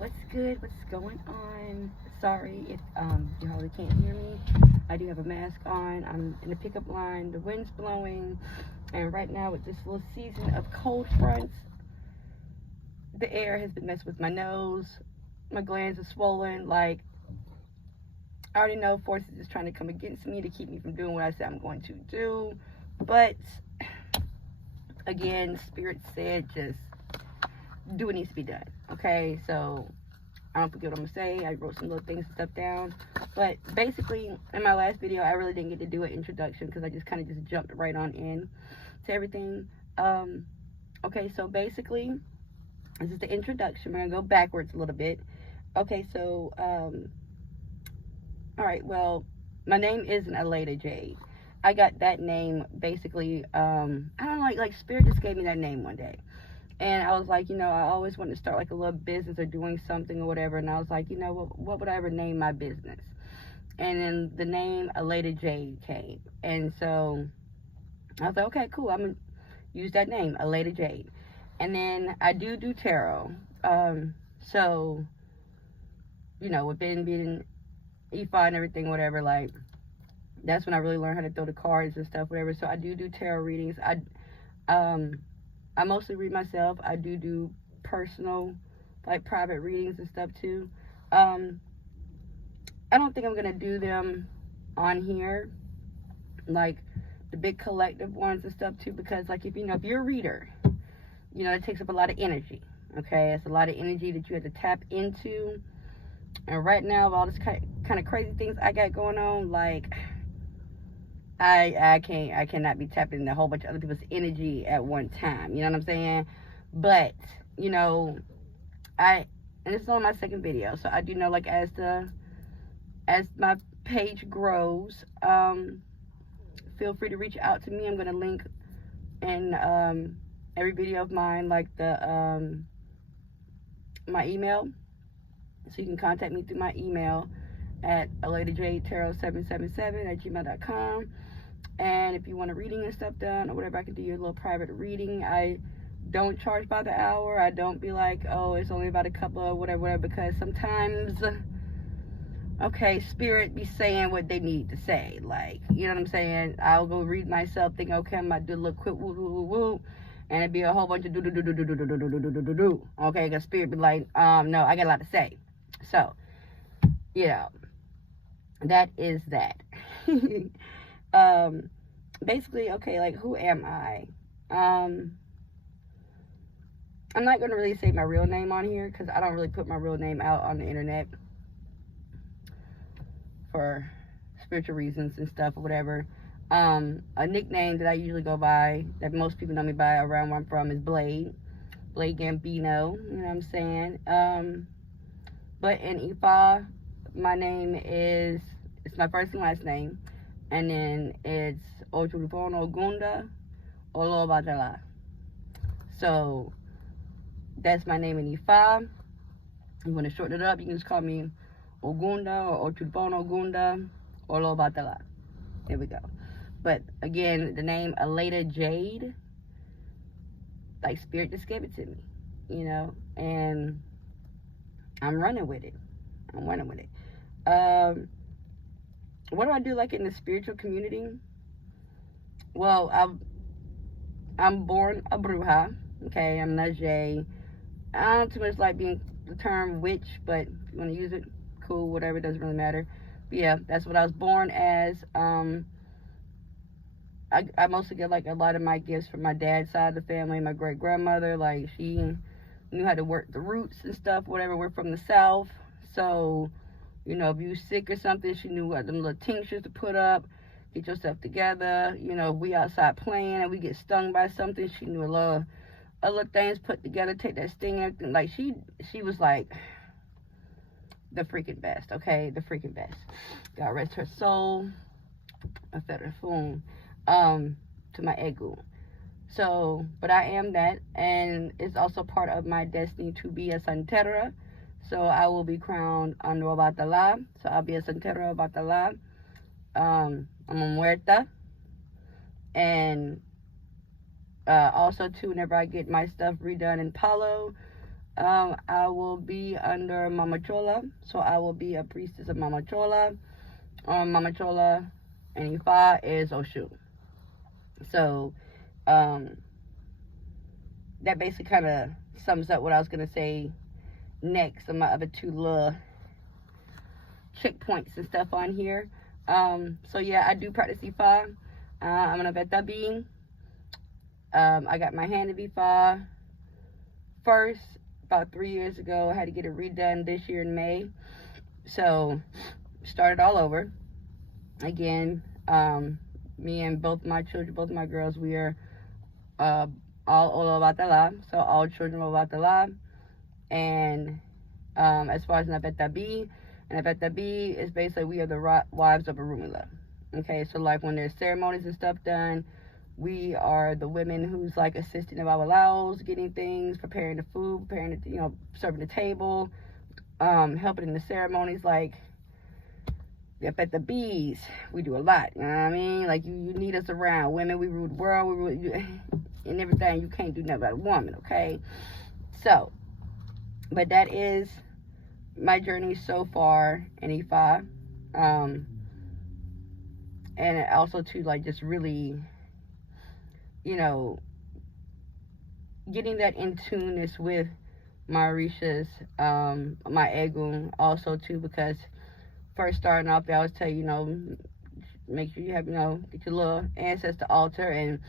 What's good? What's going on? Sorry if you hardly can't hear me. I do have a mask on. I'm in the pickup line. The wind's blowing, and right now with this little season of cold fronts, the air has been messing with my nose. My glands are swollen. Like I already know forces is trying to come against me to keep me from doing what I said I'm going to do. But again, Spirit said just do what needs to be done. Okay, so I don't forget what I'm gonna say. I wrote some little things and stuff down. But basically, in my last video, I really didn't get to do an introduction because I just kind of just jumped right on in to everything. Okay, so basically, this is the introduction. We're gonna go backwards a little bit. Okay, so all right. Well, my name isn't Aleda Jade. I got that name basically. I don't know, like Spirit just gave me that name one day. And I was like, I always wanted to start like a little business or doing something or whatever. And I was like, what would I ever name my business? And then the name Aleda Jade came. And so I was like, okay, cool. I'm going to use that name, Aleda Jade. And then I do tarot. So, with being EFA and everything, whatever, like, that's when I really learned how to throw the cards and stuff, whatever. So I do tarot readings. I mostly read myself. I do personal, like private readings and stuff too. I don't think I'm gonna do them on here, like the big collective ones and stuff too, because like if you're a reader, it takes up a lot of energy. Okay, it's a lot of energy that you have to tap into. And right now, with all this kind of crazy things I got going on, like I cannot be tapping into a whole bunch of other people's energy at one time. You know what I'm saying? But, and this is only my second video, so I do know, like, as my page grows, feel free to reach out to me. I'm gonna link in every video of mine, like my email, so you can contact me through my email at aledajtarot777@gmail.com. And if you want a reading and stuff done or whatever, I can do your little private reading. I don't charge by the hour. I don't be like, oh, it's only about a couple of whatever, because sometimes, okay, Spirit be saying what they need to say. Like, you know what I'm saying? I'll go read myself, think, okay, I'm about to do a little quick woo woo woo woo, and it'd be a whole bunch of do do do do do do do do do do do do do. Okay, because Spirit be like, no, I got a lot to say. So, that is that. Basically, okay, like, who am I? I'm not going to really say my real name on here because I don't really put my real name out on the internet for spiritual reasons and stuff or whatever. A nickname that I usually go by, that most people know me by around where I'm from, is Blade Gambino. You know what I'm saying? But in Ifa, my name it's my first and last name, and then it's Ochulufono Gunda Olobatala. So that's my name in Ifa. You want to shorten it up, you can just call me Ogunda or Ochulufono Gunda Olobatala. There we go. But again, the name Aleda Jade, like Spirit just gave it to me, and I'm running with it. What do I do, like, in the spiritual community? Well, I'm born a bruja. Okay, I'm not Jay. I don't too much like being the term witch, but if you want to use it, cool, whatever, it doesn't really matter. But yeah, that's what I was born as. I mostly get, like, a lot of my gifts from my dad's side of the family. My great grandmother, like, she knew how to work the roots and stuff, whatever. We're from the South, so if you sick or something, she knew what them little tinctures to put up, get yourself together. If we outside playing and we get stung by something, she knew a little things put together, take that sting and everything. Like, she was like the freaking best. Okay, the freaking best. God rest her soul. I fed her phone to my ego. So, but I am that, and it's also part of my destiny to be a santera. So I will be crowned Ando Batala. So I'll be a santera Batala. I'm a muerta. And also too, whenever I get my stuff redone in Palo, I will be under Mama Chola. So I will be a priestess of Mama Chola. Mama Chola and Ifa is Oshu. So that basically kind of sums up what I was going to say next on my other two little checkpoints and stuff on here. So yeah, I do practice Ifa. I'm an Aveta being. I got my hand of Ifa first about 3 years ago. I had to get it redone this year in May. So started all over again. Me and both my children, both my girls, we are all Olo Batala, so all children of Batala. And as far as Nabeta B, Nabeta B is basically we are the wives of Arumila. Okay, so like when there's ceremonies and stuff done, we are the women who's like assisting the Babalaos, getting things, preparing the food, preparing the, serving the table, helping in the ceremonies. Like up at the bees, we do a lot. You know what I mean? Like you need us around. Women, we rule the world. We rule and everything. You can't do nothing about a woman. Okay, so. But that is my journey so far in Ifa. And also to like just really, getting that in tuneness with my Orishas, my Egun, also too, because first starting off, they always tell you, make sure you have, get your little ancestor altar, and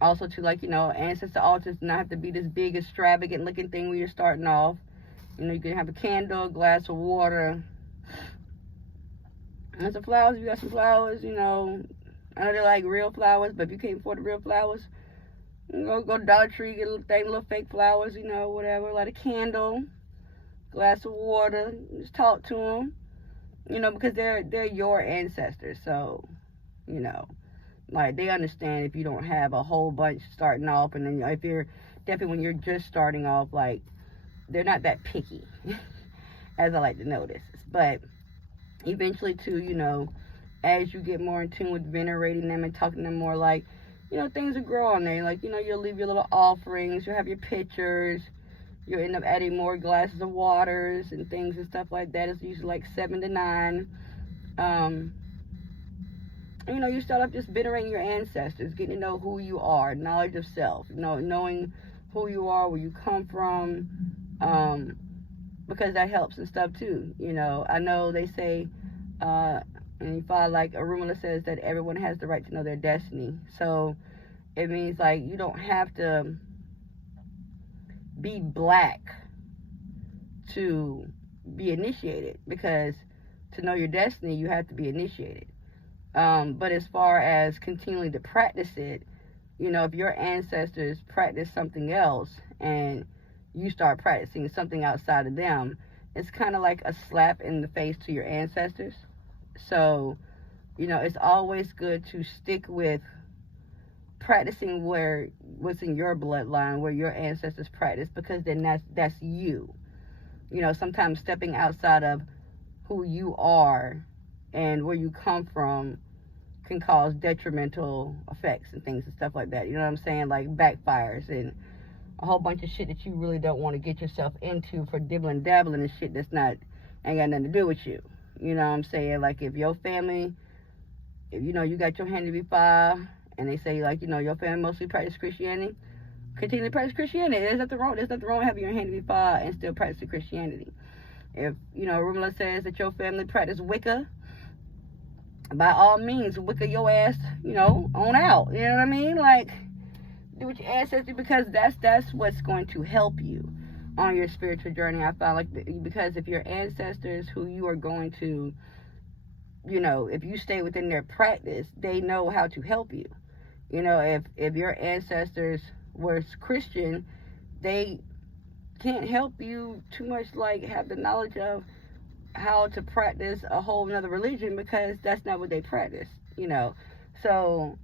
also to like, ancestor altars do not have to be this big, extravagant looking thing when you're starting off. You can have a candle, a glass of water, and some flowers. If you got some flowers, I know they're like real flowers, but if you can't afford the real flowers, go to Dollar Tree, get a little thing, little fake flowers, whatever. Light a candle, glass of water, just talk to them, because they're your ancestors. So, like they understand if you don't have a whole bunch starting off, and then if you're definitely when you're just starting off, like. They're not that picky, as I like to notice. But eventually, too, as you get more in tune with venerating them and talking to them more, like, things will grow on there. Like, you'll leave your little offerings, you'll have your pictures, you'll end up adding more glasses of waters and things and stuff like that. It's usually like 7 to 9. You start off just venerating your ancestors, getting to know who you are, knowledge of self, knowing who you are, where you come from. Because that helps and stuff too. I know they say, and if I like Arumala says that everyone has the right to know their destiny. So it means like you don't have to be black to be initiated, because to know your destiny you have to be initiated. But as far as continuing to practice it, if your ancestors practice something else and you start practicing something outside of them, it's kind of like a slap in the face to your ancestors. So, it's always good to stick with practicing what's in your bloodline, where your ancestors practice, because then that's you. Sometimes stepping outside of who you are and where you come from can cause detrimental effects and things and stuff like that. You know what I'm saying? Like backfires and a whole bunch of shit that you really don't want to get yourself into for dibbling dabbling and shit that's ain't got nothing to do with you. You know what I'm saying? Like if your family, if you got your hand to be five, and they say like, your family mostly practice Christianity, continue to practice Christianity. There's nothing wrong with having your hand to be five and still practicing Christianity. If, Rumula says that your family practice Wicca, by all means, Wicca your ass, on out. You know what I mean? Like, do what your ancestors, because that's what's going to help you on your spiritual journey. I found like, because if your ancestors who you are going to, if you stay within their practice, they know how to help you. If your ancestors were Christian, they can't help you too much, like have the knowledge of how to practice a whole another religion, because that's not what they practice. So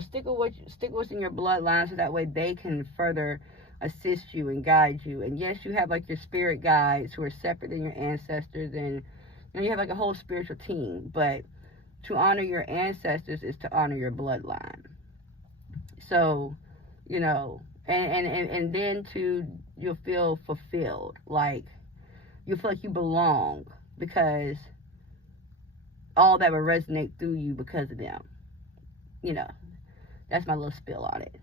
stick with what's in your bloodline, so that way they can further assist you and guide you. And yes, you have like your spirit guides who are separate than your ancestors, and you have like a whole spiritual team. But to honor your ancestors is to honor your bloodline. So, and then you'll feel fulfilled, like you feel like you belong, because all that will resonate through you because of them. You know, that's my little spill on it.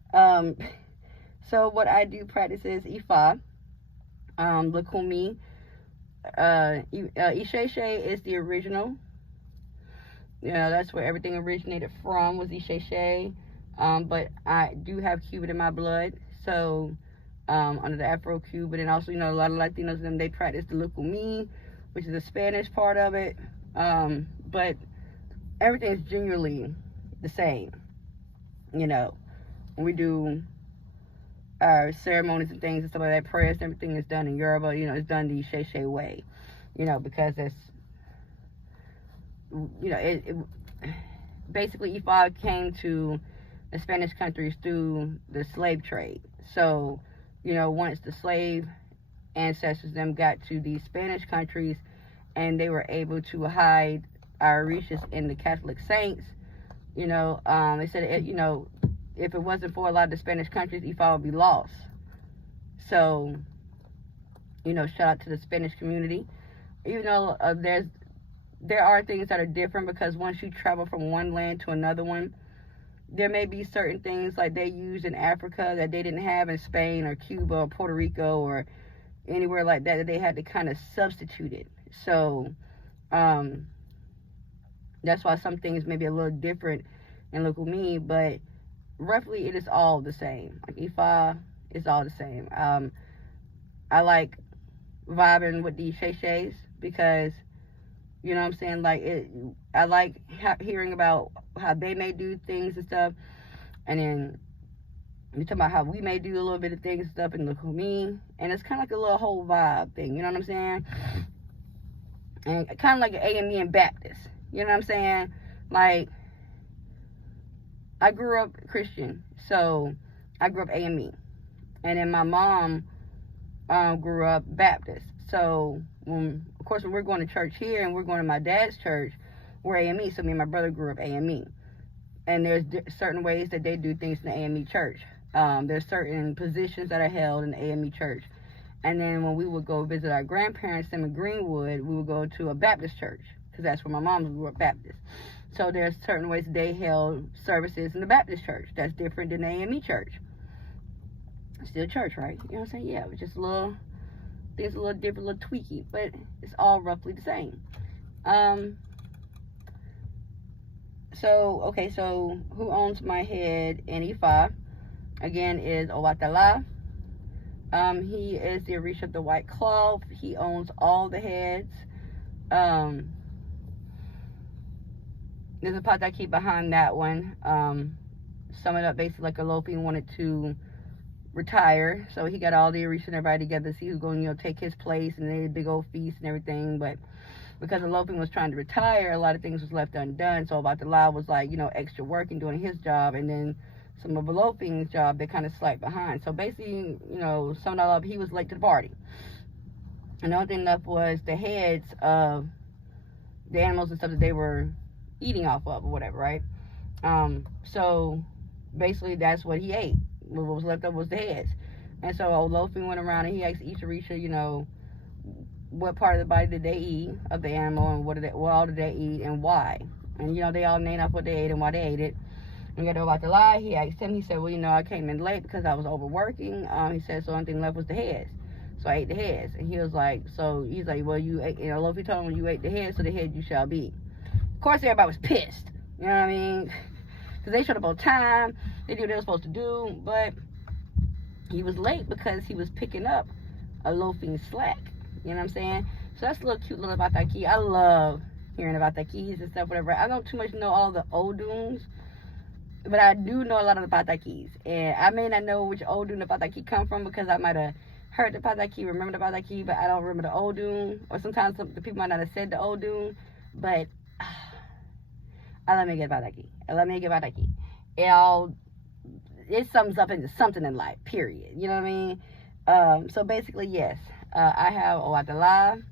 So what I do practice is Ifa, Lakumi. Isheshe is the original. You know, that's where everything originated from, was Isheshe. But I do have Cuban in my blood, so under the Afro-Cuban, and also, you know, a lot of Latinos, them, they practice the Lukumi, which is the Spanish part of it. But everything is genuinely the same. You know, when we do our ceremonies and things and stuff like that, prayers, everything is done in Yoruba. You know, it's done the Isheshe way. You know, because it's, you know, basically Ifa came to the Spanish countries through the slave trade. So, you know, once the slave ancestors them got to these Spanish countries, and they were able to hide our Orishas in the Catholic saints, you know, they said, you know, if it wasn't for a lot of the Spanish countries, Ifa would be lost. So, you know, shout out to the Spanish community. Even though there are things that are different, because once you travel from one land to another one, there may be certain things like they used in Africa that they didn't have in Spain or Cuba or Puerto Rico or anywhere like that, that they had to kind of substitute it. So that's why some things may be a little different in Lukumi, but roughly it is all the same. Like Ifa is all the same. I like vibing with these Sheshes because, you know what I'm saying, like, I like hearing about how they may do things and stuff, and then we talk about how we may do a little bit of things and stuff in Lukumi, and it's kind of like a little whole vibe thing, you know what I'm saying? And kind of like an AME and Baptist, you know what I'm saying? Like, I grew up Christian, so I grew up AME, and then my mom grew up Baptist. So of course, when we're going to church here and we're going to my dad's church, we're AME. So me and my brother grew up AME, and there's certain ways that they do things in the AME church. There's certain positions that are held in the AME church, and then when we would go visit our grandparents in Greenwood, we would go to a Baptist church, because that's where my mom grew up Baptist. So there's certain ways they held services in the Baptist church that's different than the AME church. Still church, right? You know what I'm saying? Yeah, it was just a little things, a little different, a little tweaky, but it's all roughly the same. So who owns my head in Ifa? Again, is Owatala. He is the Orisha of the white cloth. He owns all the heads. There's a pataki behind that one. Sum it up, basically like a Lofi wanted to retire, so he got all the Orisha and everybody together to see who's going to, you know, take his place, and they had a big old feast and everything. But because Lofi was trying to retire, a lot of things was left undone. So about the law was like, you know, extra work and doing his job, and then some of Lofi's job they kind of slacked behind. So basically, you know, some of he was late to the party, and the only thing left was the heads of the animals and stuff that they were eating off of or whatever, right? So basically that's what he ate. What was left over was the heads. And so old Lofi went around and he asked each Orisha, you know, what part of the body did they eat of the animal, and what all did they eat and why. And, you know, they all named off what they ate and why they ate it. And got about the lie, he asked him, he said, well, you know, I came in late because I was overworking. He said, so the only thing left was the heads. So I ate the heads. And he was like, so he's like, well, you ate, you know, Lofi told him you ate the heads, so the head you shall be. Of course, everybody was pissed. You know what I mean? Because they showed up on time. They did what they were supposed to do. But he was late because he was picking up a loafing slack. You know what I'm saying? So that's a little cute little about that key. I love hearing about the keys and stuff, whatever. I don't too much know all the Oduns, but I do know a lot of the Patakis. And I may not know which Odun the Pataki come from, because I might have heard the Pataki, remember the Pataki, but I don't remember the Odun. Or sometimes the people might not have said the Odun, but I let me get Pataki. It sums up into something in life, period. You know what I mean? So basically, yes, I have Owatala.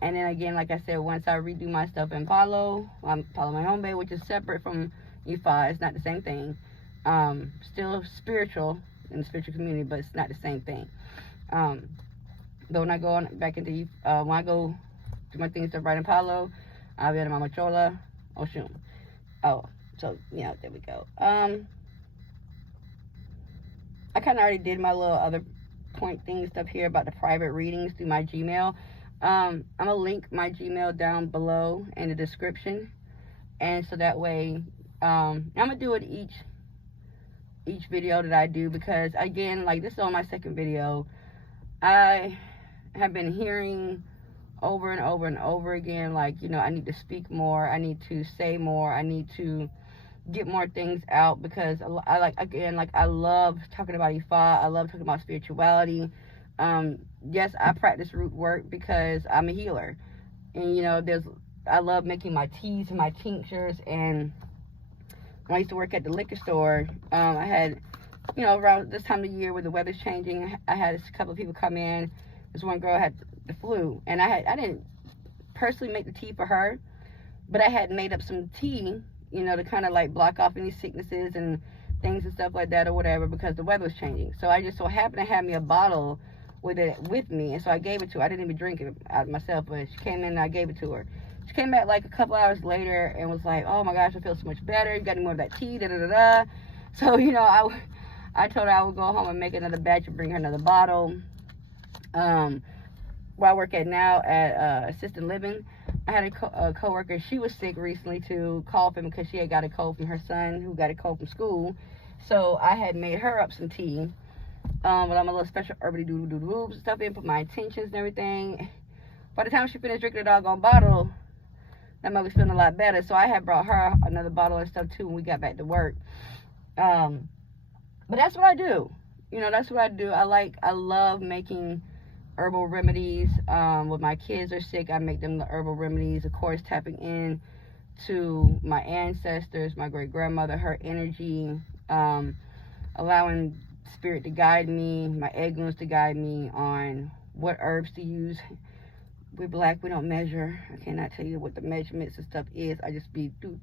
And then again, like I said, once I redo my stuff in Palo Mayombe, which is separate from Ifa, it's not the same thing. Still spiritual, in the spiritual community, but it's not the same thing. But when I go back into, when I go do my things to Bright and Palo, I'll be at Mama Chola, Oshun. Oh, so, yeah, there we go. I kind of already did my little other point thing stuff here about the private readings through my Gmail. I'm going to link my Gmail down below in the description. And so that way, I'm going to do it each video that I do, because, again, like, this is on my second video. I have been hearing over and over and over again, like, you know, I need to speak more, I need to say more, I need to get more things out, because I love talking about Ifa, I love talking about spirituality. Yes, I practice root work because I'm a healer, and, you know, I love making my teas and my tinctures. And when I used to work at the liquor store, I had, you know, around this time of year where the weather's changing, I had a couple of people come in. This one girl had the flu, and I didn't personally make the tea for her, but I had made up some tea, you know, to kind of like block off any sicknesses and things and stuff like that or whatever, because the weather was changing. So I just so happened to have me a bottle with it with me, and so I gave it to her. I didn't even drink it out myself, but she came in and I gave it to her. She came back like a couple hours later and was like, "Oh my gosh, I feel so much better. You got any more of that tea?" Da da da da. So, you know, I told her I would go home and make another batch and bring her another bottle. Where I work at now at assisted living, I had a coworker. She was sick recently too, coughing because she had got a cold from her son, who got a cold from school. So I had made her up some tea. But I'm a little special herbally doodle stuff in, put my intentions and everything. By the time she finished drinking the doggone bottle, that mother was feeling a lot better. So I had brought her another bottle and stuff too when we got back to work. But that's what I do. You know, that's what I do. I love making herbal remedies. When my kids are sick, I make them the herbal remedies. Of course, tapping in to my ancestors, my great grandmother, her energy, allowing spirit to guide me, my eggnoos to guide me on what herbs to use. We're black, we don't measure. I cannot tell you what the measurements and stuff is. I just be do,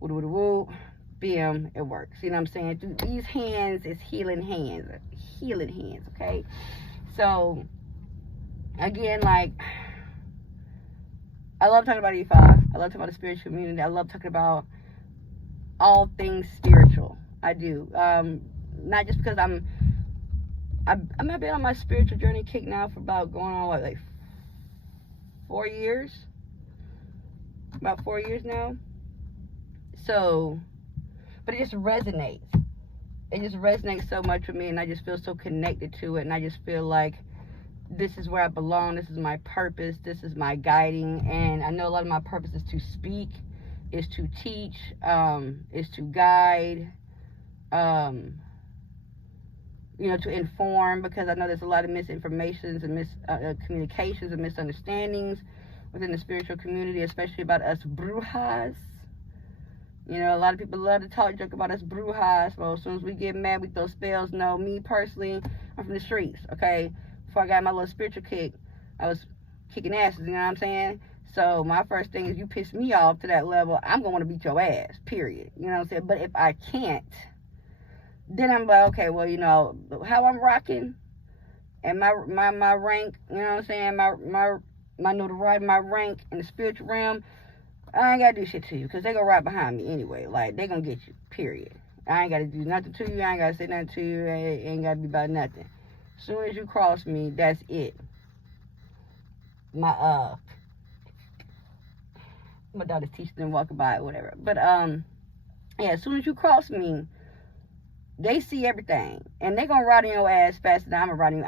woo, bam, it works. You know what I'm saying? Through these hands is healing hands, okay? So, again, like, I love talking about Ifa. I love talking about the spiritual community. I love talking about all things spiritual. I do. Not just because I've been on my spiritual journey kick now for about going on, what, like 4 years? About 4 years now. So, but it just resonates. It just resonates so much with me, and I just feel so connected to it, and I just feel like this is where I belong, this is my purpose, this is my guiding, and I know a lot of my purpose is to speak, is to teach, is to guide, you know, to inform, because I know there's a lot of misinformations and miscommunications and misunderstandings within the spiritual community, especially about us brujas. You know, a lot of people love to talk joke about us brujas. Well, as soon as we get mad, we throw spells. No, me personally, I'm from the streets, okay? Before I got my little spiritual kick, I was kicking asses, you know what I'm saying? So my first thing is, you piss me off to that level, I'm going to want to beat your ass, period. You know what I'm saying? But if I can't, then I'm like, okay, well, you know, how I'm rocking and my rank, you know what I'm saying, my notoriety, my rank in the spiritual realm, I ain't got to do shit to you, because they going to ride behind me anyway. Like, they going to get you, period. I ain't got to do nothing to you. I ain't got to say nothing to you. It ain't got to be about nothing. As soon as you cross me, that's it. My daughter's teaching them walking by or whatever. But, yeah, as soon as you cross me, they see everything. And they going to ride on your ass faster than I'm going to ride on you.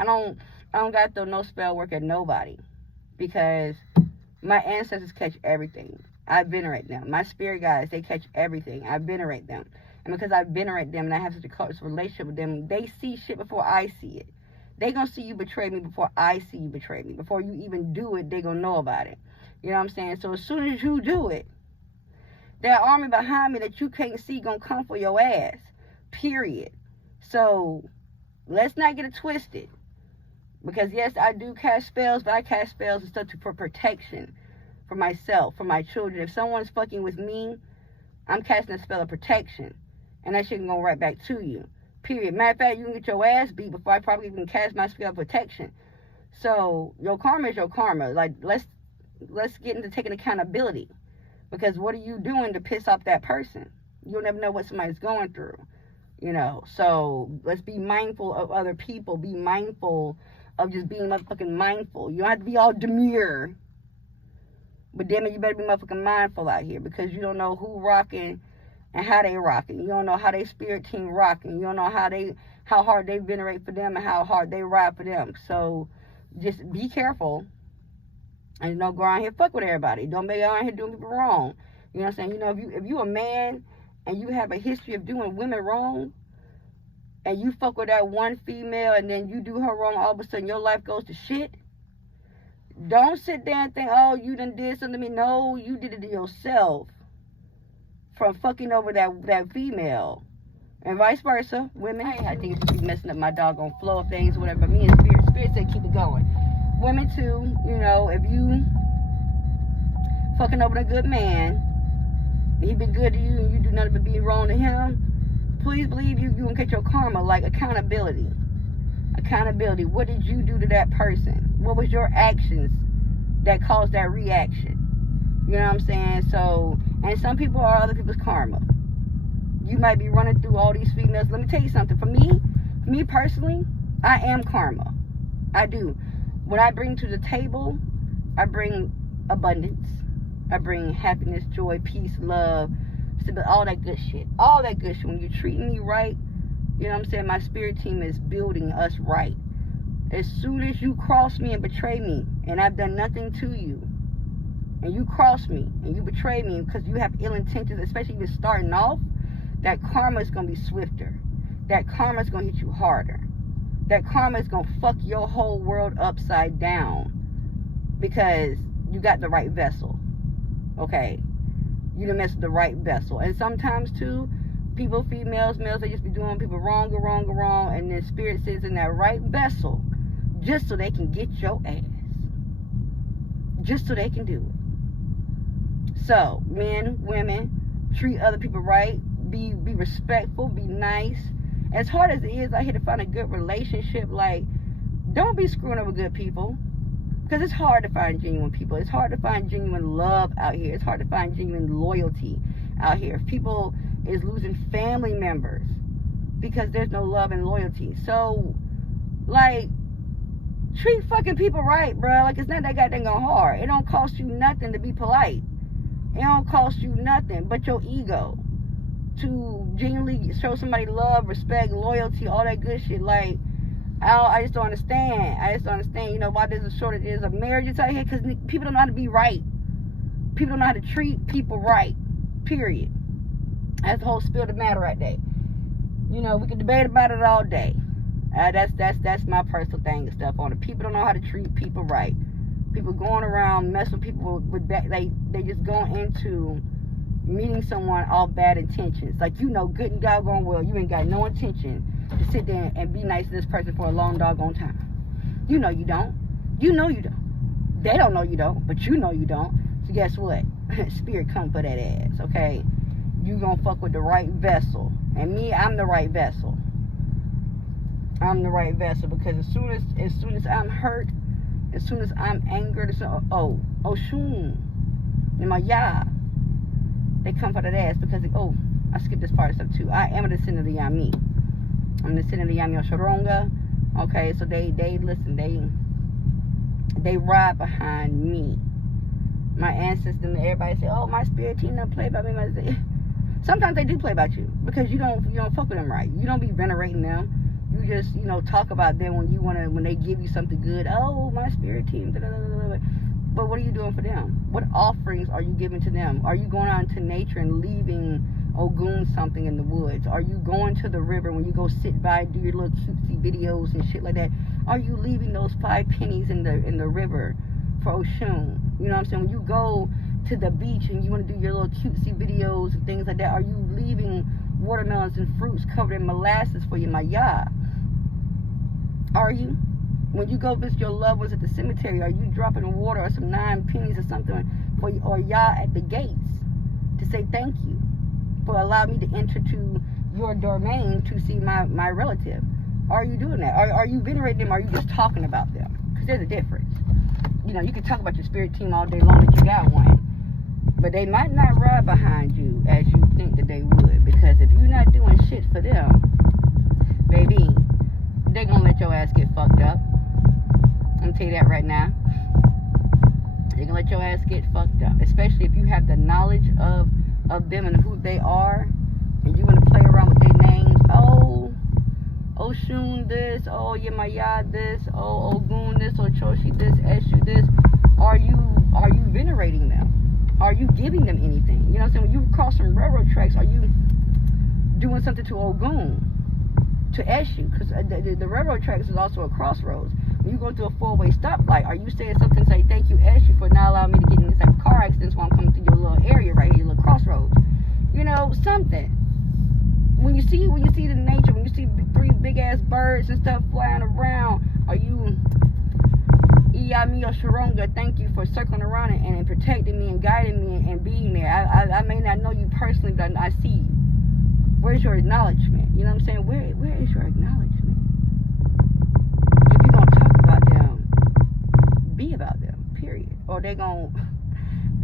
I don't got to throw no spell work at nobody, because my ancestors catch everything. I venerate them. My spirit guides, they catch everything. I venerate them. And because I venerate them and I have such a close relationship with them, they see shit before I see it. They gonna see you betray me before I see you betray me. Before you even do it, they gonna know about it. You know what I'm saying? So as soon as you do it, that army behind me that you can't see gonna come for your ass. Period. So let's not get it twisted. Because yes, I do cast spells, but I cast spells and stuff for protection. For myself, for my children. If someone's fucking with me, I'm casting a spell of protection. And that shit can go right back to you. Period. Matter of fact, you can get your ass beat before I probably even cast my spell of protection. So your karma is your karma. Like, let's get into taking accountability. Because what are you doing to piss off that person? You'll never know what somebody's going through. You know, so let's be mindful of other people. Be mindful of just being motherfucking mindful. You don't have to be all demure. But damn it, you better be motherfucking mindful out here. Because you don't know who rocking and how they rocking. You don't know how they spirit team rocking. You don't know how hard they venerate for them and how hard they ride for them. So just be careful. And don't go around here fuck with everybody. Don't be around here doing people wrong. You know what I'm saying? You know, if you a man and you have a history of doing women wrong, and you fuck with that one female and then you do her wrong, all of a sudden your life goes to shit. Don't sit there and think, oh, you done did something to me. No, you did it to yourself from fucking over that female. And vice versa, women. I think it's just be messing up my doggone flow of things, whatever. But me and Spirit say keep it going. Women too, you know, if you fucking over a good man, he been good to you and you do nothing but be wrong to him, please believe you can get your karma. Like accountability. Accountability. What did you do to that person? What was your actions that caused that reaction? You know what I'm saying? So, and some people are other people's karma. You might be running through all these females. Let me tell you something. For me personally, I am karma. I do. What I bring to the table, I bring abundance. I bring happiness, joy, peace, love, all that good shit. All that good shit. When you treat me right, you know what I'm saying? My spirit team is building us right. As soon as you cross me and betray me, and I've done nothing to you, and you cross me and you betray me because you have ill intentions, especially even starting off, that karma is going to be swifter. That karma is going to hit you harder. That karma is going to fuck your whole world upside down because you got the right vessel. Okay? You done messed with the right vessel. And sometimes, too, people, females, males, they just be doing people wrong, and then spirit sits in that right vessel just so they can get your ass. Just so they can do it. So, men, women, treat other people right. Be respectful. Be nice. As hard as it is out here to find a good relationship, like, don't be screwing over good people. Because it's hard to find genuine people. It's hard to find genuine love out here. It's hard to find genuine loyalty out here. People is losing family members because there's no love and loyalty. So, like, treat fucking people right, bro. Like, it's not that goddamn hard. It don't cost you nothing to be polite. It don't cost you nothing but your ego to genuinely show somebody love, respect, loyalty, all that good shit. Like, I just don't understand. You know, why there's a shortage of marriages out here? Because people don't know how to be right. People don't know how to treat people right. Period. That's the whole spill of the matter right there. You know, we can debate about it all day. That's my personal thing and stuff on it. People don't know how to treat people right. People going around messing with people with they just going into meeting someone all bad intentions. Like, you know good and doggone well you ain't got no intention to sit there and be nice to this person for a long doggone time. You know you don't. You know you don't. They don't know you don't, but you know you don't. So guess what? Spirit come for that ass, okay? You gonna fuck with the right vessel. And me, I'm the right vessel. I'm the right vessel because as soon as I'm hurt, as soon as I'm angered, Oshun, and my Yah, they come for that ass because I skipped this part of stuff too. I am a descendant of the Yami. I'm a descendant of the Yami Oshoronga. Okay, so they listen, they ride behind me. My ancestors, everybody say, oh, my spirit team don't play about me. Sometimes they do play about you because you don't fuck with them right. You don't be venerating them. You just, talk about them when they give you something good. Oh, my spirit team. Da, da, da, da, da. But what are you doing for them? What offerings are you giving to them? Are you going out into nature and leaving Ogun something in the woods? Are you going to the river when you go sit by and do your little cutesy videos and shit like that? Are you leaving those 5 pennies in the river for Oshun? You know what I'm saying? When you go to the beach and you want to do your little cutesy videos and things like that, are you leaving watermelons and fruits covered in molasses for your Maya? Are you? When you go visit your loved ones at the cemetery, are you dropping water or some 9 pennies or something for or Yah at the gates to say thank you for allowing me to enter to your domain to see my relative? Are you doing that? Are you venerating them? Or are you just talking about them? Because there's a difference. You know, you can talk about your spirit team all day long that you got one, but they might not ride behind you as you think that they would, because if you're not doing shit for them, baby, they're gonna let your ass get fucked up. I'm gonna tell you that right now. They're gonna let your ass get fucked up, especially if you have the knowledge of them and who they are, and you want to play around with their names. Oh Shun this, oh Yemaya this, oh Ogun this, oh Choshi this, Eshu this. Are you venerating them? Are you giving them anything? You know what I'm saying? When you cross some railroad tracks, are you doing something to Ogun, to Eshu? Because the railroad tracks is also a crossroads. When you go through a four-way stoplight, are you saying something, say, thank you, Eshu, for not allowing me to get in this type of car accidents while I'm coming through your little area right here, your little crossroads? You know, something. When you see the nature, when you see three big-ass birds and stuff flying around, are you, Iyamiyo Sharonga, thank you for circling around and protecting me and guiding me and being there. I may not know you personally, but I see you. Where's your acknowledgement? You know what I'm saying? Where is your acknowledgement? If you're gonna talk about them, be about them, period. Or they're gonna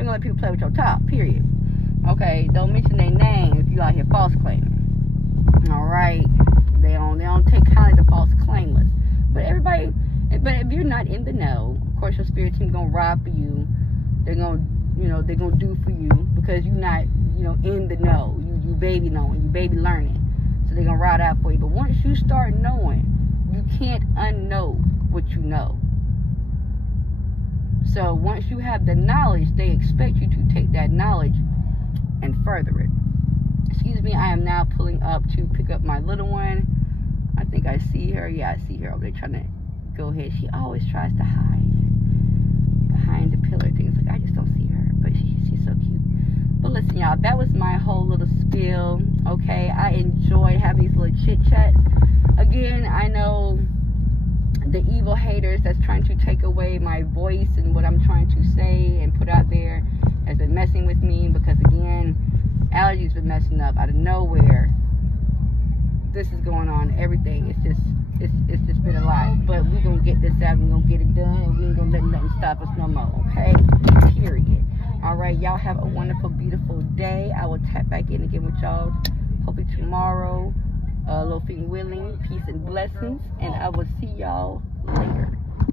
let people play with your top, period. Okay, don't mention their name if you out here false claiming. Alright? They don't take kindly to false claimers. But if you're not in the know, of course your spirit team gonna ride for you. They're gonna do for you because you're not, in the know. You baby knowing, you baby learning. So they're gonna ride out for you. But once you start knowing, you can't unknow what you know. So once you have the knowledge, they expect you to take that knowledge and further it. Excuse me, I am now pulling up to pick up my little one. I think I see her. Yeah, I see her over there trying to go ahead. She always tries to hide behind the pillar things. Like, I just don't see her, but she's so cute. But listen, y'all, that was my whole little spiel. Okay, I enjoyed having these little chit chats. Again, I know the evil haters that's trying to take away my voice and what I'm trying to say and put out there has been messing with me, because again, allergies been messing up out of nowhere. This is going on, everything. It's just been a lot. But we're gonna get this out, we're gonna get it done, and we ain't gonna let nothing stop us no more, okay? Period. Alright, y'all have a wonderful, beautiful day. I will tap back in again with y'all hopefully tomorrow. Lord willing, peace and blessings, and I will see y'all later.